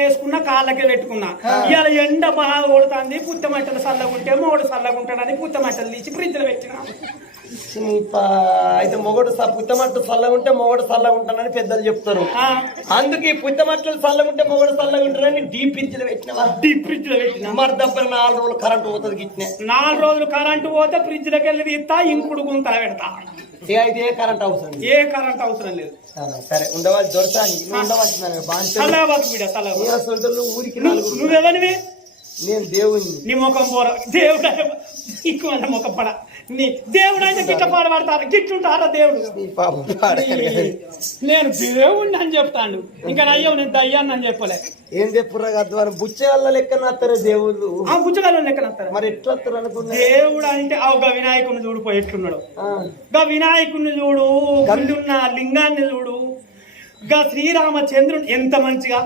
వేసుకున్నా కాళ్ళకే పెట్టుకున్నా. ఇవాళ ఎండ బాగా కొడుతుంది, పుత్తమట్టలు చల్లగుంటే మొగడు చల్లగుంటాడని పుత్తమట్టలు తీసి ఫ్రిడ్జ్ లో పెట్టినా. అయితే మొగడు పుత్తమట్టలు చల్లగుంటే మొగడు చల్లగుంటానని పెద్దలు చెప్తారు. అందుకే పుత్తమట్టలు చల్లగుంటే మొగడు చల్లగుంటారని డీప్ ఫ్రిడ్జ్ లో పెట్టినా. డీప్ ఫ్రిడ్జ్ లో పెట్టినా మరి దెబ్బలు 4 రోజులు కరెంటు పోతుంది. గిట్నే 4 రోజులు కరెంటు పోతే ఫ్రిడ్జ్ లోకి వెళ్ళి తీస్తా, ఇంకుడు గుంత పెడతా. అయితే ఏ కరెంట్ అవసరం, ఏ కరెంట్ అవసరం లేదు. సరే ఉండవాలి దొరసాని ఊరికి. నువ్వెవనివి? నేను దేవుని. నీ ముఖం పోర దేవుడు ఇంకో ముఖం పడ. నీ దేవుడు అయితే గిట్ట పాడబడతారా? గిట్లుంటారా దేవుడు? నేను దేవుడిని అని చెప్తాను, ఇంకా అయ్యో నేను దయ్యాన్ని అని చెప్పలే. ఏం చెప్పురా కదా బుచ్చగల్ల లెక్కనత్తారా దేవుళ్ళు? బుచ్చగల్ల లెక్కనత్తారా? మరి ఎట్లా వస్తారు అనుకున్నా? దేవుడు అంటే గా వినాయకుడిని చూడిపోయి ఎట్లున్నాడు. గా వినాయకుడిని చూడు, గల్లున్న లింగాన్ని చూడు, గా శ్రీరామచంద్రుడు ఎంత మంచిగా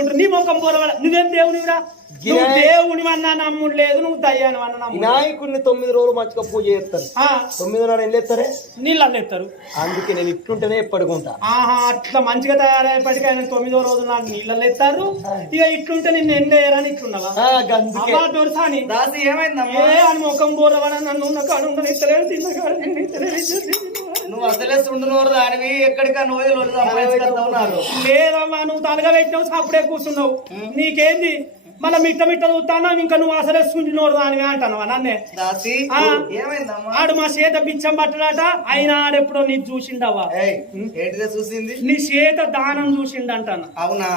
ఉంటుంది. నీ ముఖం పోరవాడ. నువ్వేం దేవునివిరా? నువ్వు దేవుని అన్నా నమ్ముడు లేదు, నువ్వు దయ్యాని అన్న నమ్ముడు. వినాయకుడిని 9 రోజులు మంచిగా పూజ చేస్తారు. 9వ నాడు ఏం చేస్తారే? నీళ్ళు ఎత్తారు. అందుకే నేను ఇట్లుంటేనే ఎప్పటికుంటా. అట్లా మంచిగా తయారైపటికి ఆయన 9వ రోజు నాడు నీళ్ళల్లో ఎత్తారు. ఇక ఇట్లుంటే నిన్ను ఎండేయరని ఇట్లున్నావా? దొరసాని దాసి ఏమైందమ్మా? ఏ అని ముఖం పోరవాడ. నన్ను ఉన్న కాడు ఇస్తలేదు, తిన్నకాడు. నువ్వు అసలే సుండునోరు దానివి, ఎక్కడికా నువ్వు ఉన్నారు. లేదమ్మా, నువ్వు తలగా పెట్టినావు, అప్పుడే కూర్చున్నావు. నీకేంది మళ్ళీ మిట్ట చూస్తానా? ఇంకా నువ్వు అసలే సుండినోరు దానివి అంటాను నన్నే. దాసి ఏమైందమ్మా? ఆడు మా చేత బిచ్చం పట్టడాట, అయినా ఆడెప్పుడో నీ చూసిండవా? ఏంటిదే చూసింది? నీ చేత దానం చూసిండంటాను. అవునా?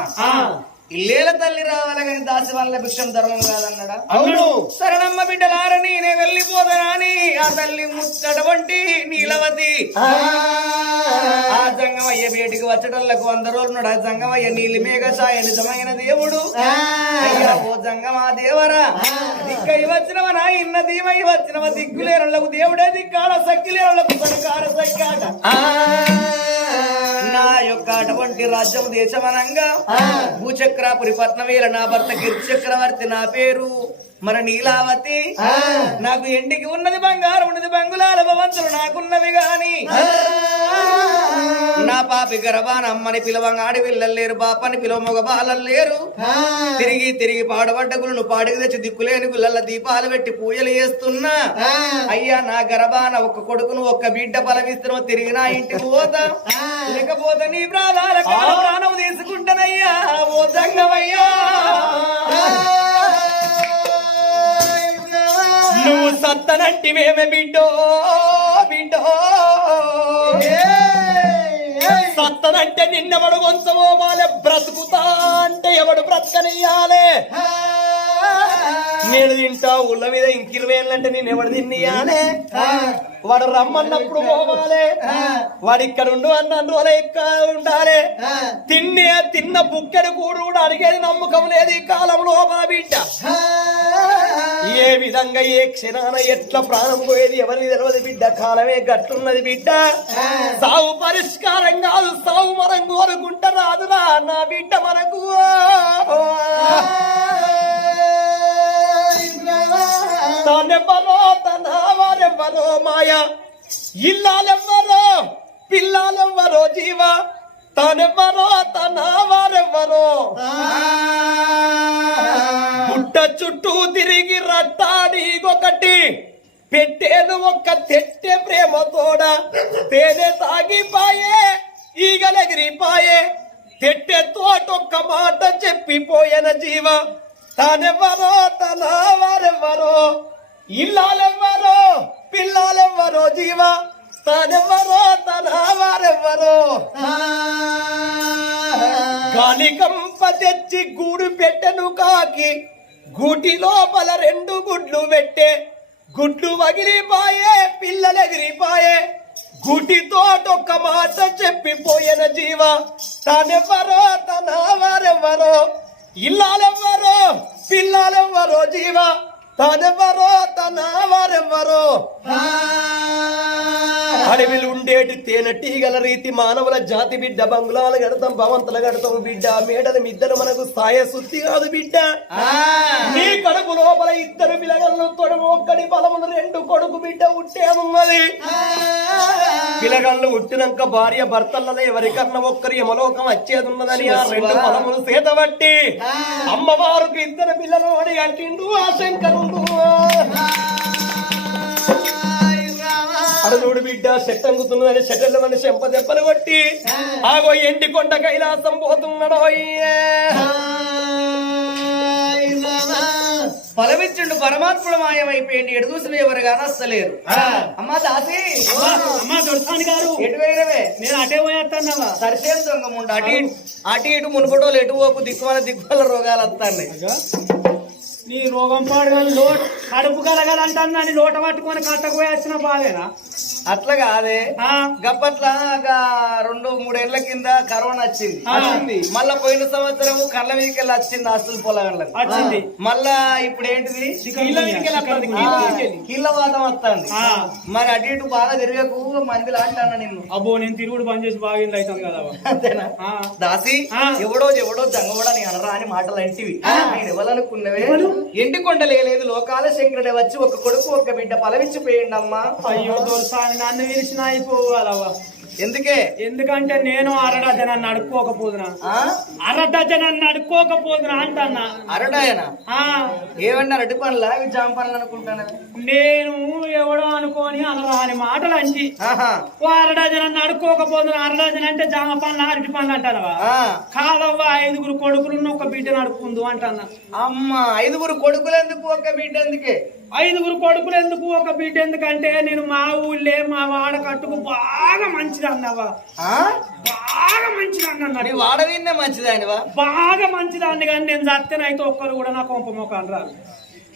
ఇల్లేల తల్లి రావాలి కానీ దాసి వాళ్ళ భిక్షం ధర్మం కాదన్నాడా? అవును. శరణమ్మ బిడ్డలారని నేను వెళ్ళిపోతానని ఆ తల్లి ముచ్చటవంటి నీలవతి ఆ జంగమయ్య బయటికి వచ్చటల్లకు 100 రోజులు ఉన్నాడు. ఆ జంగమయ్య నీలి మేఘసాయ నిజమైన దేవుడు. అయ్యా ఓ జంగమా దేవరా, దిక్కై వచ్చినవ నా ఇన్న దీమై వచ్చినవ దిక్కులేనులకు దేవుడే దిక్కాడ, సక్కిలేనులకు సరకార సక్కాట. నా యొక్క అటువంటి రాజ్యం దేశమనంగా భూచక్రాపురి పట్నవేల నా భర్త గిరి చక్రవర్తి, నా పేరు మన నీలావతి. నాకు ఎండికి ఉన్నది బంగారం, ఉన్నది బంగుళాల భవంతులు నాకున్నవి గాని నా పాపి గర్భాన అమ్మని పిలవంగా ఆడి పిల్లలేరు, బాపని పిలవ మొగ బాలలు లేరు. తిరిగి పాడబడ్డ గుళ్ళు పాడికి తెచ్చి దిక్కులేని గుళ్ళ దీపాలు పెట్టి పూజలు చేస్తున్నా. అయ్యా నా గర్భాన ఒక్క కొడుకును ఒక్క బిడ్డ బలమిస్తున్నావు, తిరిగి నా ఇంటికి పోతా, లేకపోతే నీ ప్రాణాల ప్రాణం తీసుకుంటానయ్యా ఓ జంగమయ్యా. నువ్వు సత్తనంటివేమే బిడ్డో సత్తనంటే నిన్నెవడు కొంచమోమాలే, బ్రతుకుతా అంటే ఎవడు బ్రతకనియాలే. నేను తింటా ఉళ్ళ మీద ఇంకిలు వేయాలంటే నేను ఎవడు తినియాలే. వాడు రమ్మన్నప్పుడు పోవాలే, వాడు ఇక్కడ ఉండు అన్నో ఇక్కడ ఉండాలి. తిన్న బుక్కెడు కూడా అడిగేది నమ్మకం లేదు ఈ కాలంలో మా బిడ్డ. ఏ విధంగా ఏ క్షణాన ఎట్లా ప్రాణం పోయేది ఎవరిని తెలియదు బిడ్డ. కాలమే గట్లున్నది బిడ్డ. సావు పరిష్కారం కాదు, సావు మనం కోరుకుంటా రాదురా నా బిడ్డ మనకు. తానెవ్వరో తనవారెవ్వరో మాయ, ఇల్లాలెవ్వరో పిల్లాలెవ్వరో జీవ, తానెవ్వరో తనవారెవ్వరో. పుట్ట చుట్టూ తిరిగి రట్టాడి ఒకటి పెట్టేను ఒక్క తెట్టే ప్రేమతోడ, తేనె తాగిపాయే ఈగలెగిరిపాయే, తెట్టే తోటొక్క మాట చెప్పిపోయిన జీవ. తానెవ్వరో తన వారెవ్వరో, ఇల్లాలెవ్వరో పిల్లాలెవ్వరో జీవ, తానెవ్వరో తన వారెవ్వరో. గాలి కంప తెచ్చి గూడు పెట్టెను కాకి, గూటి లోపల 2 గుడ్లు పెట్టే, గుడ్లు వగిలిపాయే పిల్లలెగిరిపాయే, గూటితోటొక్క మాట చెప్పిపోయిన జీవ. తానెవ్వరో తన వారెవ్వరో, ఇల్లాలెవ్వరో పిల్లాలెవ్వరో జీవ, తానెవ్వరో తన వారెవ్వరో. అడవిలు ఉండేటి తేనెటీగల రీతి మానవుల జాతి బిడ్డ బంగ్లాలు కడతాం భవంతులు కడతాం బిడ్డ మేడల మిద్దరు మనకు సాయ శుద్ధి కాదు బిడ్డ నీ కడుపు లోపల ఇద్దరు పిలగలను తొడము ఒక్కడి బలములు రెండు కొడుకు బిడ్డ ఉట్టేమున్నది పిలగళ్ళు ఉట్టినాక భార్య భర్తలలో ఎవరికన్నా ఒక్కరి యమలోకం వచ్చేది ఉన్నదని ఆ రెండు బలములు సేతబట్టి అమ్మవారికి ఇద్దరు పిల్లలు అని అంటిండు ఆ శంకరుడు అడనుడు బిడ్డ చెట్టంగుతున్నదని చెట్టెళ్ళమని చెంప దెబ్బలు కొట్టి ఆగో ఎండి కొండ కైలాసం పోతున్నాడు ఫలమిచ్చిండు పరమాత్ముడు మాయమైపోయింది ఎడు చూసిన ఎవరు కానస్తలేరు అమ్మా దాసి అమ్మా దొరసాని గారు ఎటు వేయడమే నేను అటే పోయేస్తానవా సరిసేం దొంగముండు అటు ఇటు మునుపటోళ్ళు ఎటు పోపు దిక్కుమల రోగాలు వస్తాయి నీ రోగం పాడుగాని కడుపు కలగాలంటాను లోట పట్టుకొని కట్టకపోయి వచ్చిన బాధేనా అట్లా కాదే ఆ, గప్పట్ల 2-3 ఏళ్ల కింద కరోనా వచ్చింది మళ్ళా పోయిన సంవత్సరం కళ్ళ మీదకెళ్ళి వచ్చింది ఆస్తుల పొలగళ్ళకి వచ్చింది మళ్ళా ఇప్పుడు ఏంటిది కీళ్ళ వాతం వస్తుంది ఆ. మరి అటు ఇటు బాగా తిరగకు మందిలో అంటాను నిన్ను అబ్బో నేను తిరుగుడు బంద్ చేసి బాగా అవుతాను కదా అంతేనా ఆ. దాసి ఆ. ఎవడో జంగబడా నీ అనరా అని మాటలు అంటివి నేను ఎవరనుకున్నవే ఎండి కొండ లేదు లోకాల శంకరుడే వచ్చి ఒక కొడుకు ఒక బిడ్డ పలవిచ్చిపోయిండి అమ్మా అయ్యో దొరసాని నన్ను పిలిచిన అయిపోవాలవా ఎందుకే ఎందుకంటే నేను అరడజనాన్ని అడుక్కోకపోదునా ఆ అరడజనాన్ని అడుక్కోకపోదునా అంటన్నా అరడాయనా ఆ, ఏమన్నా అరటి పనులా ఇవి జామ పనులు అనుకుంటాను నేను ఎవడో అనుకోని అనరాని మాటలు అంచి ఆహా ఓ అరడజనాన్ని అడుక్కోకపోదునా అరడజన అంటే జామ పనులు అరటి పనులు అంటానవా ఆ. కాదవ్వా 5 కొడుకులున్న ఒక బిడ్డను అడుక్కుందు అంటన్నా అమ్మ 5 కొడుకులు ఎందుకు ఒక బిడ్డ ఎందుకే 5 కొడుకులు ఎందుకు ఒక బిడ్డ ఎందుకంటే నేను మా ఊళ్ళే మా వాడ కట్టుకు బాగా మంచిది అన్నావా ఆ బాగా మంచిది అన్నా నీ వాడవిన్నే మంచిదానివా బాగా మంచిదాన్ని కానీ నేను చస్తేనైతే ఒక్కరు కూడా నాకు కొంపమొక రాదు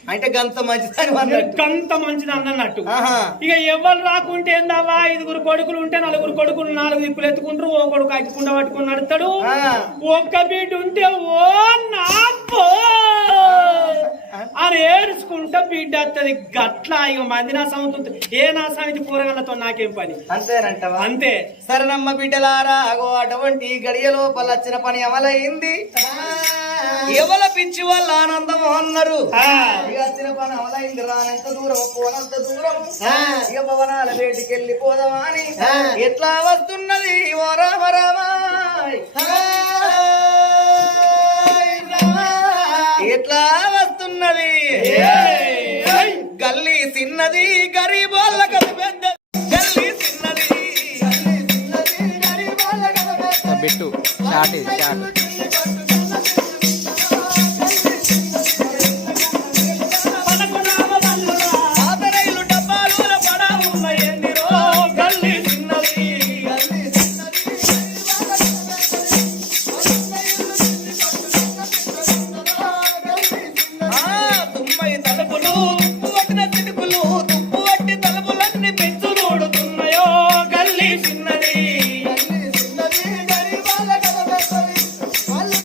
అంటే గంత మంచిదాని అన్నట్టు అంత మంచిది అన్నట్టు ఆహా ఇక ఎవరు రాకుంటే ఏందావా 5 కొడుకులు ఉంటే 4 కొడుకులు 4 దిక్కులు ఎత్తుకుంటారు ఓ కొడుకు అగ్గికుండా పట్టుకుని నడుస్తాడు ఆ. ఒక్క బిడ్డ ఉంటే ఓ నాపో అని ఏడుచుకుంటా బిడ్డ వస్తుంది గట్లా ఇక మంది నా సమితి ఏ నా సమితి కూరగాయలతో నాకేం పని అంతేనంటవా అంతే సరేనమ్మ బిడ్డలారా అగో అటువంటి గడియ లోపల వచ్చిన పని అమలైంది ఎవల పిచ్చి వాళ్ళ ఆనందం అన్నారు ఇక వచ్చిన పని అమలైంది రానంత దూరం పోనంత దూరం ఇక భవనాల వేటికి వెళ్ళి పోదామా అని ఎట్లా వస్తున్నది ఓ రామ రామ ఎట్లా వస్తున్నది గల్లీ చిన్నది గరీబోళ్ళ కథ పెద్ద గల్లీ చిన్నది బిట్టు షార్ట్ ఇది షార్ట్